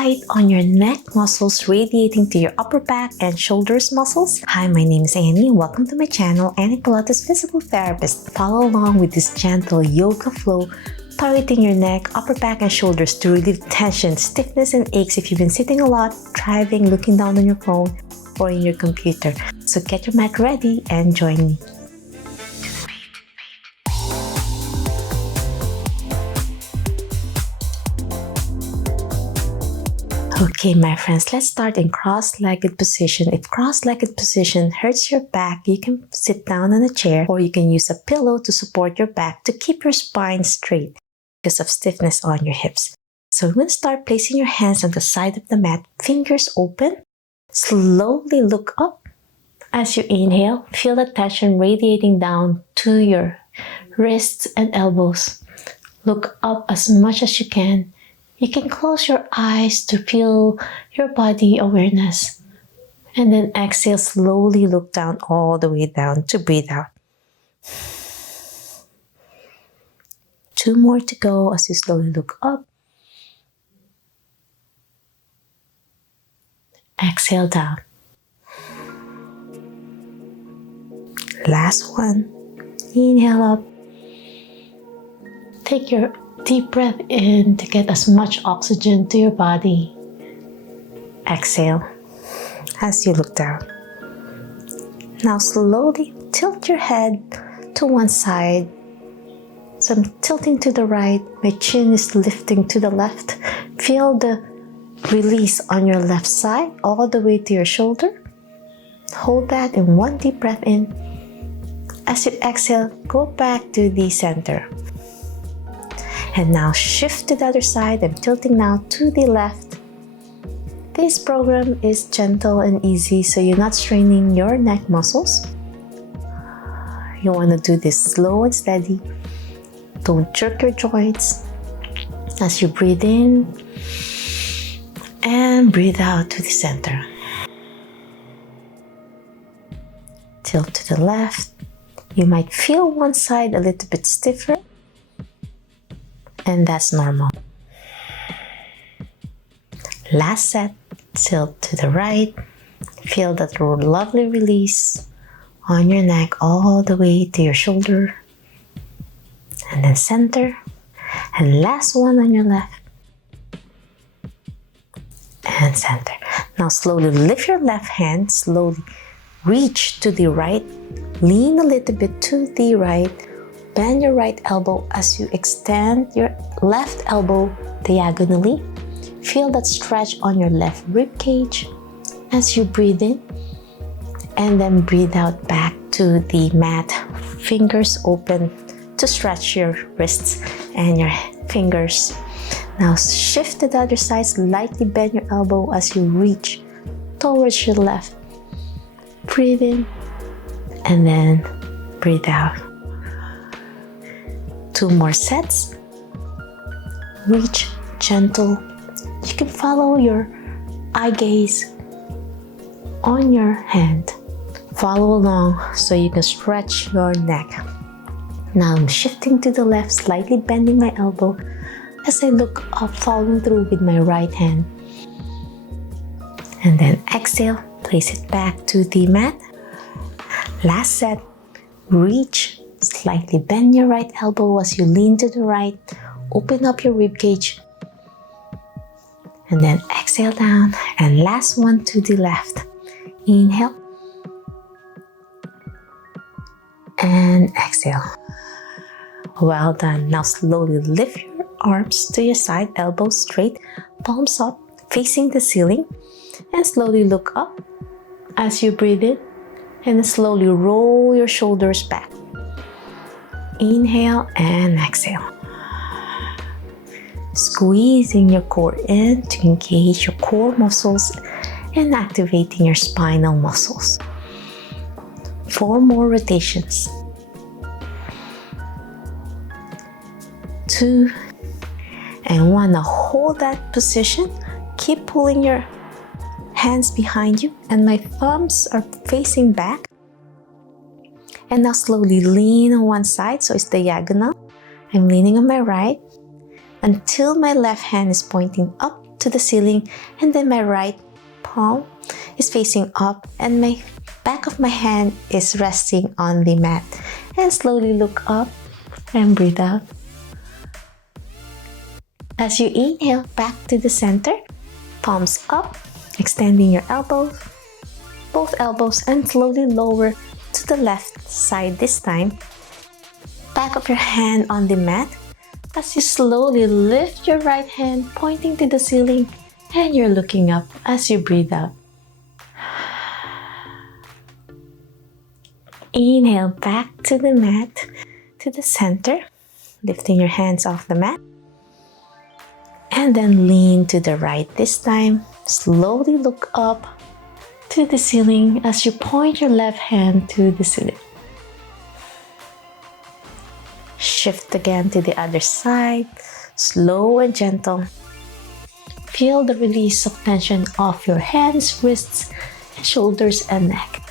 tight on your neck muscles radiating to your upper back and shoulders muscles? Hi, my name is Annie and welcome to my channel, Annie Pilates Physical Therapist. Follow along with this gentle yoga flow, targeting your neck, upper back, and shoulders to relieve tension, stiffness, and aches if you've been sitting a lot, driving, looking down on your phone, or in your computer. So get your mat ready and join me. Okay, my friends, let's start in cross-legged position. If cross-legged position hurts your back, you can sit down on a chair or you can use a pillow to support your back to keep your spine straight because of stiffness on your hips. So we're going to start placing your hands on the side of the mat, fingers open. Slowly look up as you inhale. Feel the tension radiating down to your wrists and elbows. Look up as much as you can. You can close your eyes to feel your body awareness. And then exhale, slowly look down all the way down to breathe out. 2 more to go as you slowly look up. Exhale down. Last one. Inhale up. Take your deep breath in to get as much oxygen to your body. Exhale as you look down. Now slowly tilt your head to one side. So I'm tilting to the right. My chin is lifting to the left. Feel the release on your left side all the way to your shoulder. Hold that in one deep breath in. As you exhale, go back to the center. And now shift to the other side. I'm tilting now to the left. This program is gentle and easy, so you're not straining your neck muscles. You want to do this slow and steady. Don't jerk your joints. As you breathe in and breathe out to the center. Tilt to the left. You might feel one side a little bit stiffer. And that's normal. Last set, tilt to the right. Feel that lovely release on your neck all the way to your shoulder. And then center. And last one on your left. And center. Now slowly lift your left hand, slowly reach to the right. Lean a little bit to the right. Bend your right elbow as you extend your left elbow diagonally. Feel that stretch on your left rib cage as you breathe in. And then breathe out back to the mat. Fingers open to stretch your wrists and your fingers. Now shift to the other side. Slightly bend your elbow as you reach towards your left. Breathe in and then breathe out. 2 more sets. Reach gentle. You can follow your eye gaze on your hand. Follow along so you can stretch your neck. Now I'm shifting to the left, slightly bending my elbow as I look up, following through with my right hand. And then exhale, place it back to the mat. Last set. Reach. Slightly bend your right elbow as you lean to the right. Open up your rib cage. And then exhale down. And last one to the left. Inhale. And exhale. Well done. Now slowly lift your arms to your side, elbows straight, palms up, facing the ceiling. And slowly look up as you breathe in. And slowly roll your shoulders back. Inhale and exhale. Squeezing your core in to engage your core muscles and activating your spinal muscles. 4 more rotations. 2 and 1. Now hold that position. Keep pulling your hands behind you and my thumbs are facing back. And now slowly lean on one side, so it's diagonal. I'm leaning on my right until my left hand is pointing up to the ceiling, and then my right palm is facing up and my back of my hand is resting on the mat. And slowly look up and breathe out. As you inhale back to the center, palms up, extending your elbows, both elbows, and slowly lower to the left side this time. Back of your hand on the mat as you slowly lift your right hand pointing to the ceiling, and you're looking up as you breathe out. Inhale back to the mat, to the center, lifting your hands off the mat. And then lean to the right this time. Slowly look up to the ceiling as you point your left hand to the ceiling. Shift again to the other side, slow and gentle. Feel the release of tension off your hands, wrists, shoulders, and neck.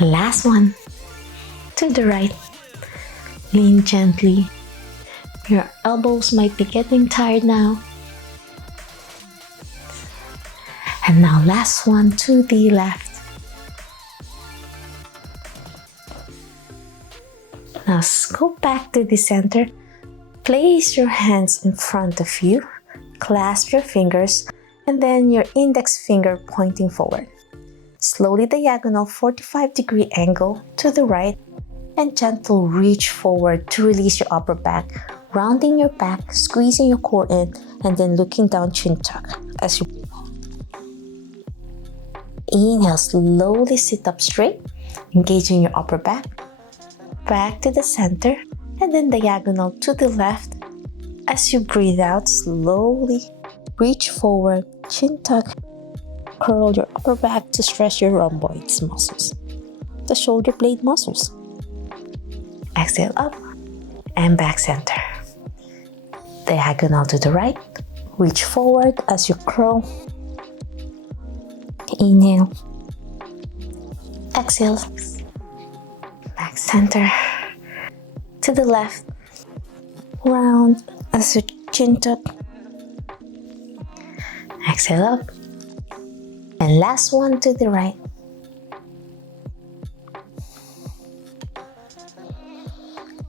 Last one. To the right. Lean gently. Your elbows might be getting tired now. And now last one to the left. Now go back to the center. Place your hands in front of you. Clasp your fingers and then your index finger pointing forward. Slowly diagonal 45-degree angle to the right and gentle reach forward to release your upper back, rounding your back, squeezing your core in, and then looking down, chin tuck. As you inhale, slowly sit up straight, engaging your upper back, back to the center, and then diagonal to the left. As you breathe out, slowly reach forward, chin tuck, curl your upper back to stretch your rhomboids muscles, the shoulder blade muscles. Exhale up and back center. Diagonal to the right, reach forward as you curl. Inhale. Exhale. Back center. To the left. Round as you chin tuck. Exhale up. And last one to the right.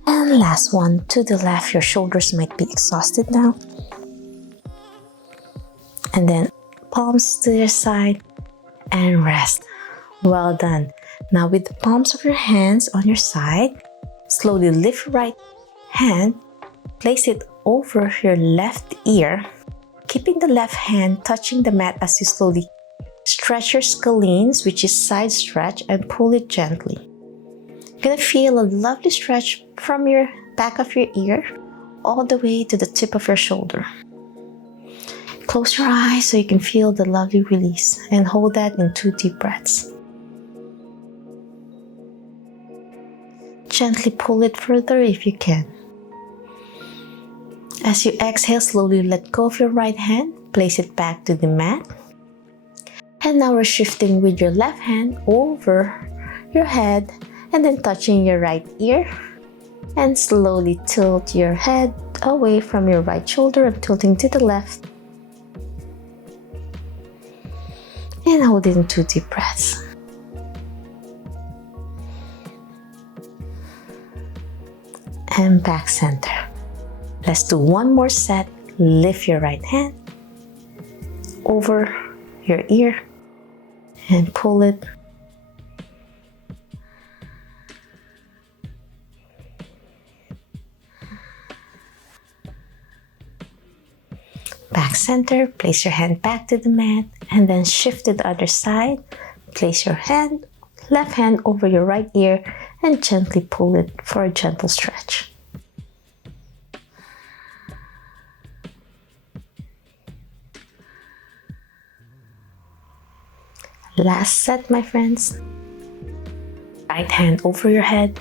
And last one to the left. Your shoulders might be exhausted now. And then palms to your side and rest. Well done. Now with the palms of your hands on your side, slowly lift your right hand, place it over your left ear, keeping the left hand touching the mat as you slowly stretch your scalenes, which is side stretch, and pull it gently. You're gonna feel a lovely stretch from your back of your ear all the way to the tip of your shoulder. Close your eyes so you can feel the lovely release and hold that in 2 deep breaths. Gently pull it further if you can. As you exhale, slowly let go of your right hand, place it back to the mat. And now we're shifting with your left hand over your head and then touching your right ear. And slowly tilt your head away from your right shoulder and tilting to the left. And hold it in 2 deep breaths. And back center. Let's do one more set. Lift your right hand over your ear and pull it. Back center, place your hand back to the mat and then shift to the other side. Place your hand, left hand over your right ear and gently pull it for a gentle stretch. Last set, my friends. Right hand over your head,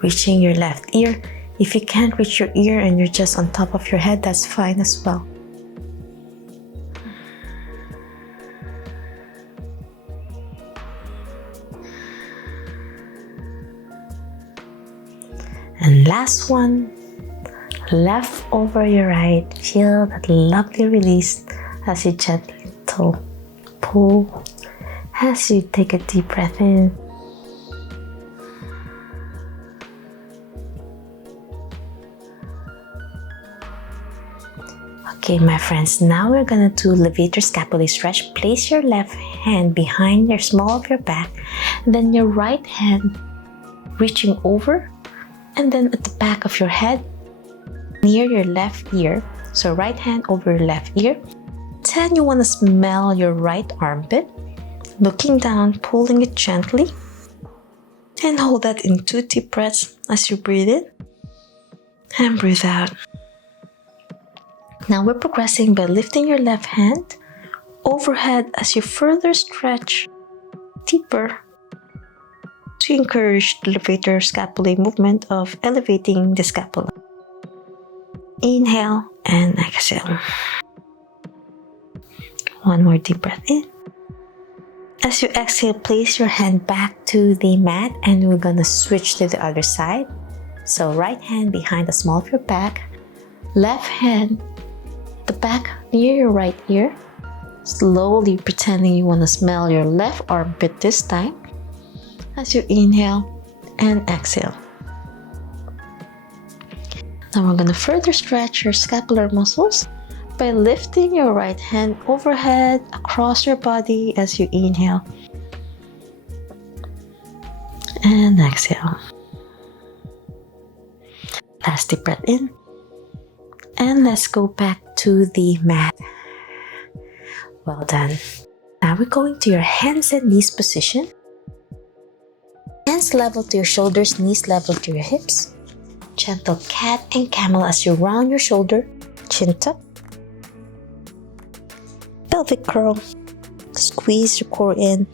reaching your left ear. If you can't reach your ear and you're just on top of your head, that's fine as well. And last one, left over your right. Feel that lovely release as you gently pull as you take a deep breath in. Okay, my friends, now we're gonna do Levitra scapula stretch. Place your left hand behind your small of your back, then your right hand reaching over, and then at the back of your head, near your left ear. So right hand over your left ear. Then you wanna smell your right armpit, looking down, pulling it gently, and hold that in 2 deep breaths as you breathe in and breathe out. Now we're progressing by lifting your left hand overhead as you further stretch deeper to encourage the Levitra scapulae movement of elevating the scapula. Inhale and exhale. One more deep breath in. As you exhale, place your hand back to the mat and we're gonna switch to the other side. So right hand behind the small of your back, left hand the back near your right ear, slowly pretending you want to smell your left armpit this time as you inhale and exhale. Now we're going to further stretch your scapular muscles by lifting your right hand overhead across your body as you inhale and exhale. Last deep breath in. And let's go back to the mat. Well done. Now we're going to your hands and knees position. Hands level to your shoulders, knees level to your hips. Gentle cat and camel as you round your shoulder, chin tuck. Pelvic curl. Squeeze your core in.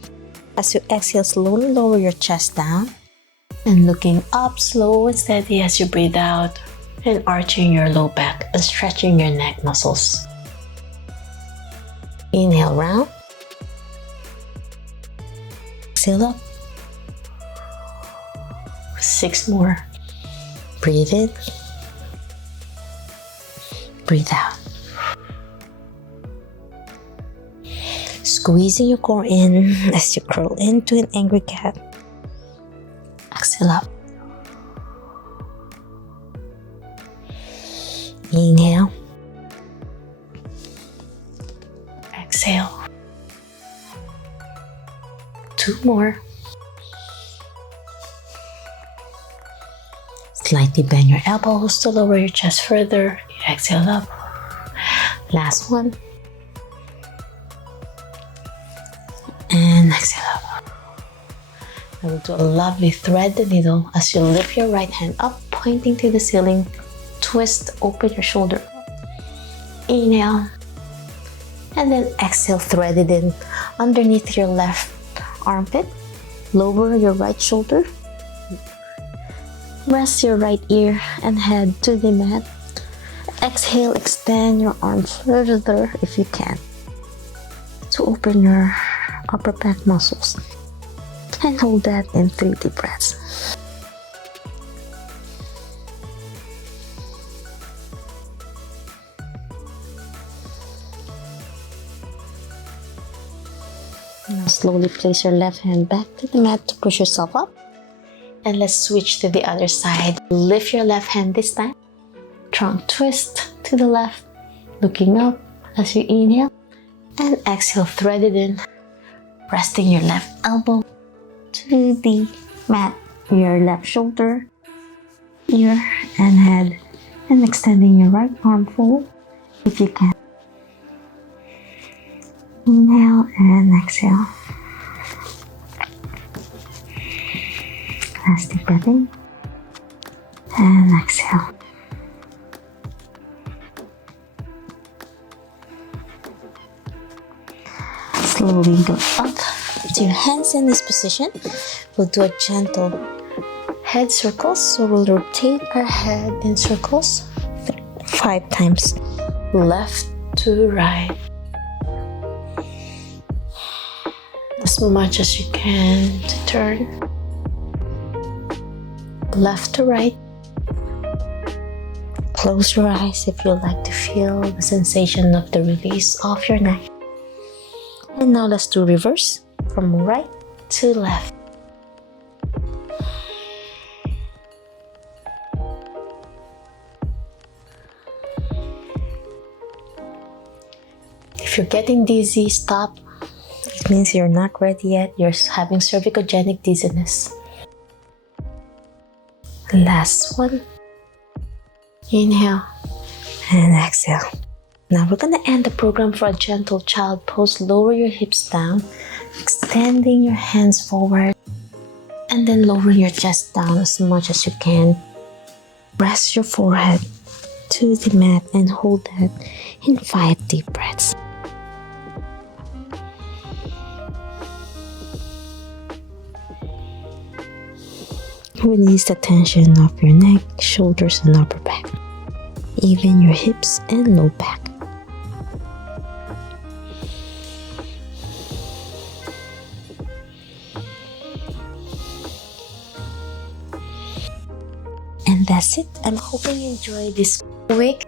As you exhale, slowly lower your chest down. And looking up slow and steady as you breathe out. And arching your low back and stretching your neck muscles. Inhale round. Exhale up. 6 more. Breathe in. Breathe out. Squeezing your core in as you curl into an angry cat. Exhale up. Inhale. Exhale. 2 more. Slightly bend your elbows to lower your chest further. You exhale up. Last one. And exhale up. I will do a lovely thread the needle as you lift your right hand up, pointing to the ceiling. Twist, open your shoulder. Inhale. And then exhale, thread it in underneath your left armpit. Lower your right shoulder. Rest your right ear and head to the mat. Exhale, extend your arms further if you can to open your upper back muscles. And hold that in 3 deep breaths. Now slowly place your left hand back to the mat to push yourself up. And let's switch to the other side. Lift your left hand this time. Trunk twist to the left, looking up as you inhale. And exhale, thread it in. Resting your left elbow to the mat, your left shoulder, ear, and head. And extending your right arm forward if you can. Inhale and exhale. Last deep breath in and exhale. Slowly go up to your hands in this position. We'll do a gentle head circles. So we'll rotate our head in circles 5 times. Left to right. As much as you can to turn. Left to right. Close your eyes if you'd like to feel the sensation of the release of your neck. And now let's do reverse from right to left. If you're getting dizzy, stop. It means you're not ready yet. You're having cervicogenic dizziness. Last one. Inhale and exhale. Now we're going to end the program for a gentle child pose. Lower your hips down, extending your hands forward, and then lowering your chest down as much as you can. Press your forehead to the mat and hold that in 5 deep breaths. Release the tension of your neck, shoulders, and upper back, even your hips and low back. And that's it. I'm hoping you enjoyed this quick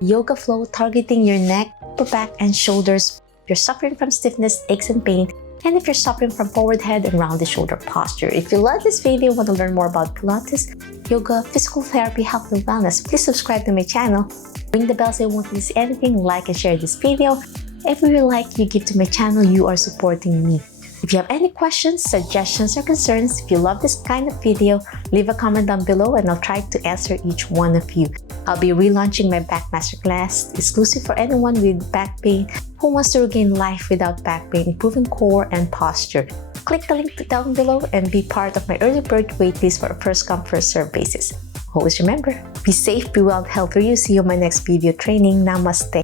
yoga flow targeting your neck, upper back, and shoulders. If you're suffering from stiffness, aches, and pain, and if you're suffering from forward head and rounded shoulder posture. If you like this video and want to learn more about Pilates, yoga, physical therapy, health, and wellness, please subscribe to my channel. Ring the bell so you won't miss anything. Like and share this video. Every like you give to my channel, you are supporting me. If you have any questions, suggestions, or concerns, if you love this kind of video, leave a comment down below and I'll try to answer each one of you. I'll be relaunching my back masterclass, exclusive for anyone with back pain who wants to regain life without back pain, improving core and posture. Click the link down below and be part of my early bird waitlist for a first come first serve basis. Always remember, be safe, be well, and healthy. See you in my next video training. Namaste.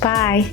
Bye.